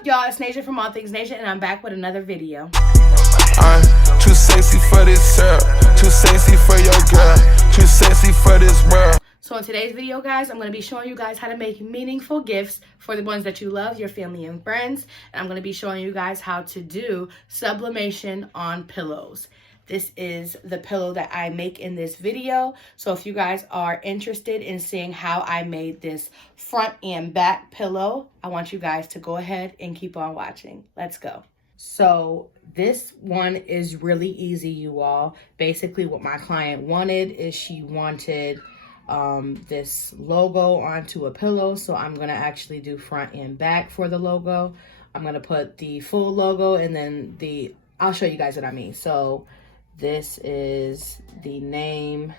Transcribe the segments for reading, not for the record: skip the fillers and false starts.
up, y'all? It's Nasia from All Things Nasia, and I'm back with another video. I'm too sexy for this syrup, too sexy for your girl, too sexy for this world. So in today's video, guys, I'm going to be showing you guys how to make meaningful gifts for the ones that you love, your family and friends. And I'm going to be showing you guys how to do sublimation on pillows. This is the pillow that I make in this video. So if you guys are interested in seeing how I made this front and back pillow, I want you guys to go ahead and keep on watching. Let's go. So this one is really easy, you all. Basically what my client wanted is she wanted this logo onto a pillow. So I'm going to actually do front and back for the logo. I'm going to put the full logo and then I'll show you guys what I mean. So this is the name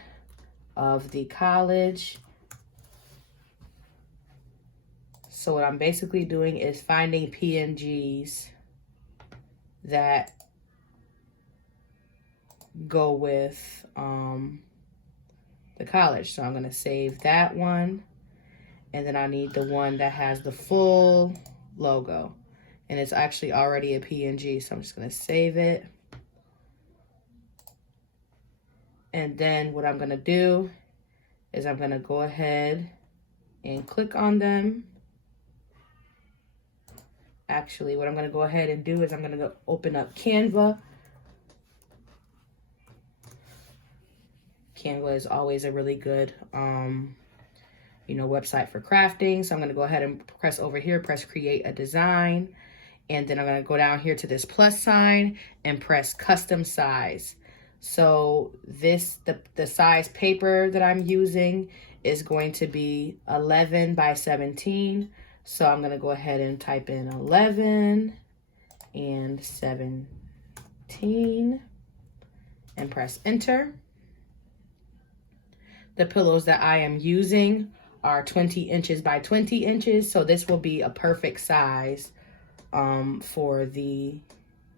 of the college. So what I'm basically doing is finding PNGs that go with the college. So I'm going to save that one. And then I need the one that has the full logo. And it's actually already a PNG. So I'm just going to save it. And then what I'm going to do is I'm going to go ahead and click on them. Actually, what I'm going to go ahead and do is I'm going to go open up Canva. Canva is always a really good, website for crafting. So I'm going to go ahead and press over here, press create a design. And then I'm going to go down here to this plus sign and press custom size. So the size paper that I'm using is going to be 11 by 17. So I'm going to go ahead and type in 11 and 17 and press enter. The pillows that I am using are 20 inches by 20 inches. So this will be a perfect size for the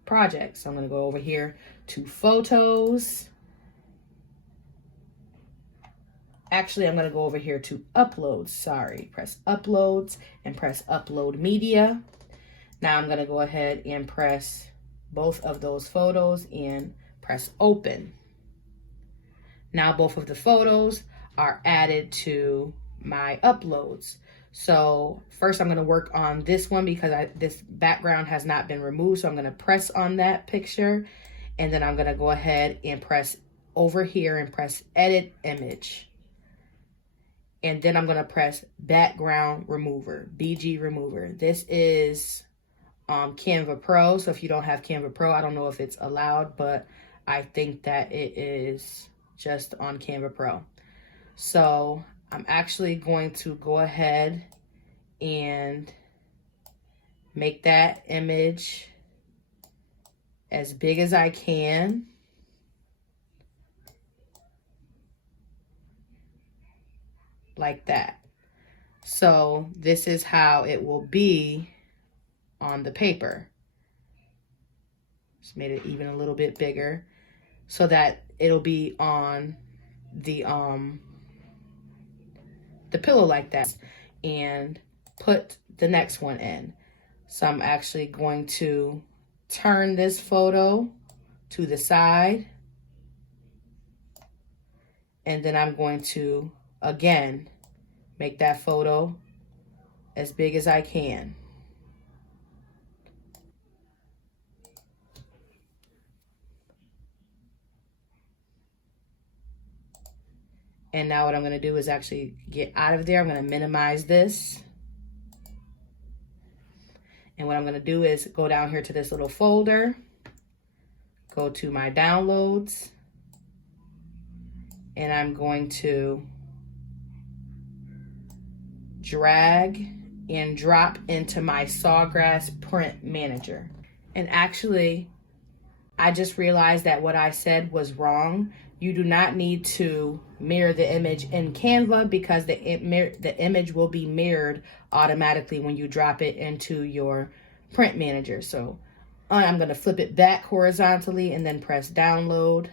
project. So I'm going to go over here to photos. Actually, I'm going to go over here to uploads. Sorry, press uploads and press upload media. Now I'm going to go ahead and press both of those photos and press open. Now both of the photos are added to my uploads. So first I'm going to work on this one because this background has not been removed. So I'm going to press on that picture and then I'm going to go ahead and press over here and press edit image. And then I'm going to press background remover, BG remover. This is Canva Pro. So if you don't have Canva Pro, I don't know if it's allowed, but I think that it is just on Canva Pro. So I'm actually going to go ahead and make that image as big as I can. Like that. So this is how it will be on the paper. Just made it even a little bit bigger so that it'll be on the pillow like that, and put the next one in. So I'm actually going to turn this photo to the side, and then I'm going to again make that photo as big as I can. And now what I'm going to do is actually get out of there. I'm going to minimize this. And what I'm going to do is go down here to this little folder, go to my downloads, and I'm going to drag and drop into my Sawgrass print manager. And actually, I just realized that what I said was wrong. You do not need to mirror the image in Canva because the image will be mirrored automatically when you drop it into your print manager. So I'm going to flip it back horizontally and then press download.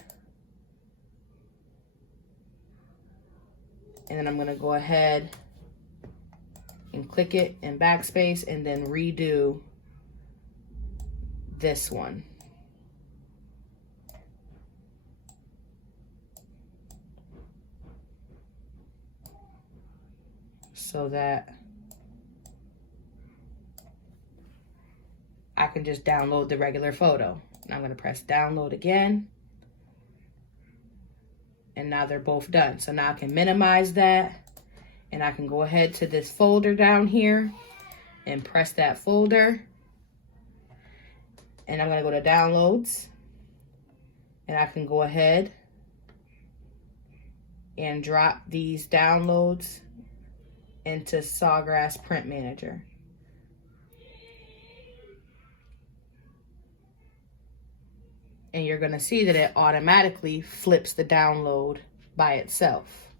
And then I'm going to go ahead and click it in backspace and then redo this one. So that I can just download the regular photo. And I'm gonna press download again. And now they're both done. So now I can minimize that, and I can go ahead to this folder down here and press that folder. And I'm gonna go to downloads, and I can go ahead and drop these downloads into Sawgrass Print Manager. And you're gonna see that it automatically flips the download by itself.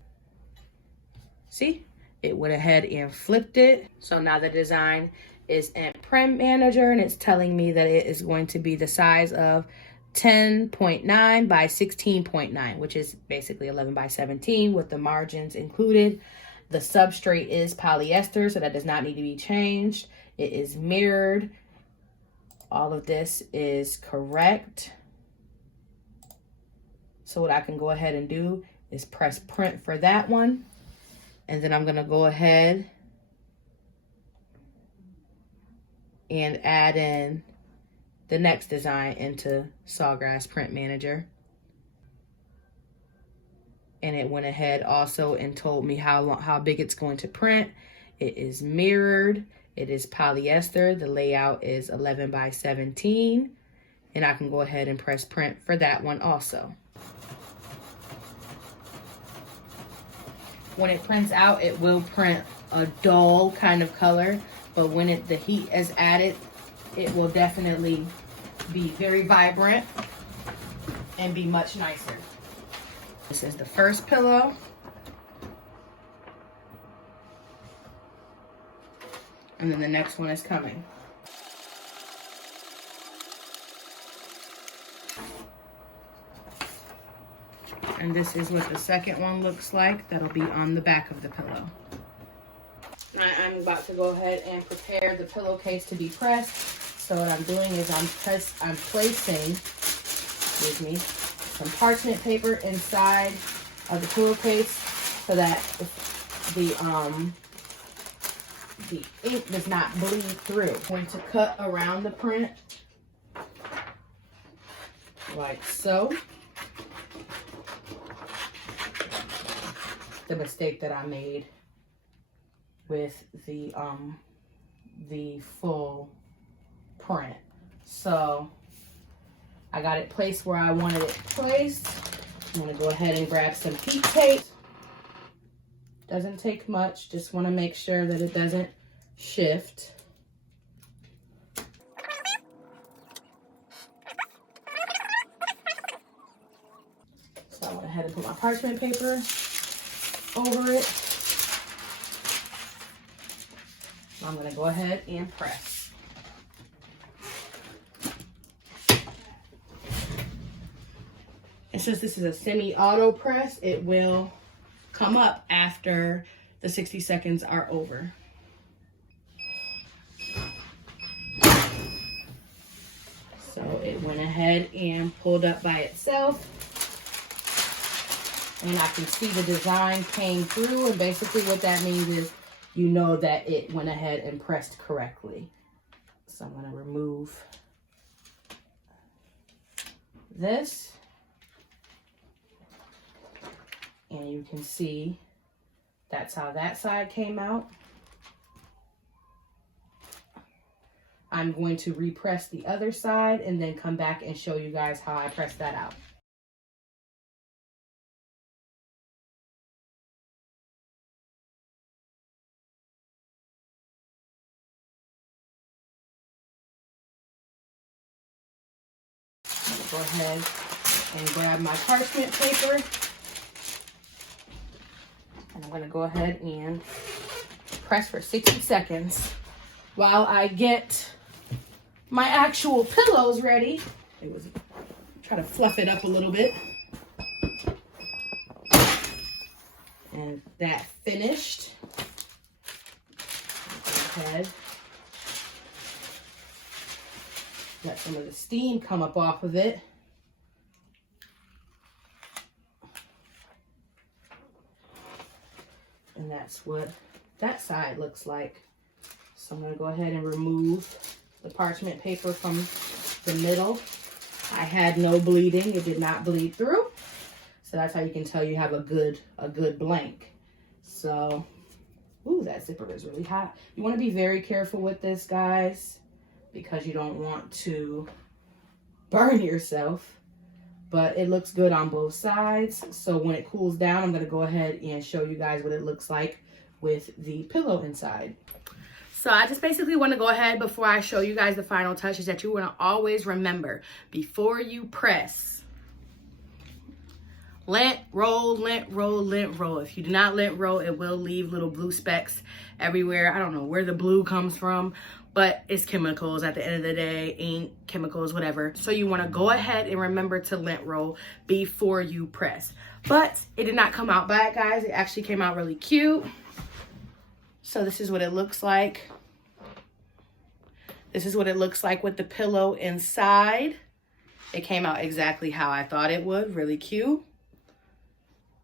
See, it went ahead and flipped it. So now the design is in Print Manager, and it's telling me that it is going to be the size of 10.9 by 16.9, which is basically 11 by 17 with the margins included. The substrate is polyester, so that does not need to be changed. It is mirrored. All of this is correct. So what I can go ahead and do is press print for that one. And then I'm gonna go ahead and add in the next design into Sawgrass Print Manager. And it went ahead also and told me how big it's going to print. It is mirrored, it is polyester, the layout is 11 by 17. And I can go ahead and press print for that one also. When it prints out, it will print a dull kind of color, but when the heat is added, it will definitely be very vibrant and be much nicer. This is the first pillow. And then the next one is coming. And this is what the second one looks like. That'll be on the back of the pillow. I'm about to go ahead and prepare the pillowcase to be pressed. So what I'm doing is I'm placing, excuse me, some parchment paper inside of the pillowcase so that the ink does not bleed through. I'm going to cut around the print like so. The mistake that I made with the full print. So I got it placed where I wanted it placed. I'm gonna go ahead and grab some heat tape. Doesn't take much, just wanna make sure that it doesn't shift. So I went ahead and put my parchment paper over it. I'm going to go ahead and press. And since this is a semi-auto press, it will come up after the 60 seconds are over. So it went ahead and pulled up by itself. And I can see the design came through, and basically what that means is you know that it went ahead and pressed correctly. So I'm going to remove this. And you can see that's how that side came out. I'm going to repress the other side and then come back and show you guys how I press that out. Go ahead and grab my parchment paper, and I'm going to go ahead and press for 60 seconds while I get my actual pillows ready. Try to fluff it up a little bit. And that finished. Go ahead Let some of the steam come up off of it. And that's what that side looks like. So I'm going to go ahead and remove the parchment paper from the middle. I had no bleeding. It did not bleed through. So that's how you can tell you have a good blank. So, ooh, that zipper is really hot. You want to be very careful with this, guys, because you don't want to burn yourself. But it looks good on both sides. So when it cools down, I'm going to go ahead and show you guys what it looks like with the pillow inside. So I just basically want to go ahead before I show you guys the final touches that you want to always remember before you press. Lint roll, lint roll, lint roll. If you do not lint roll, it will leave little blue specks everywhere. I don't know where the blue comes from, but it's chemicals at the end of the day, ink, chemicals, whatever. So you want to go ahead and remember to lint roll before you press. But it did not come out bad, guys. It actually came out really cute. So this is what it looks like. This is what it looks like with the pillow inside. It came out exactly how I thought it would, really cute.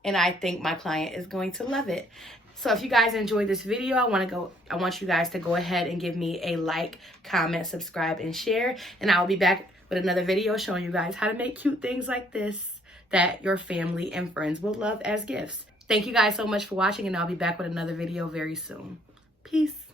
And I think my client is going to love it. So if you guys enjoyed this video, I want you guys to go ahead and give me a like, comment, subscribe, and share. And I will be back with another video showing you guys how to make cute things like this that your family and friends will love as gifts. Thank you guys so much for watching, and I'll be back with another video very soon. Peace.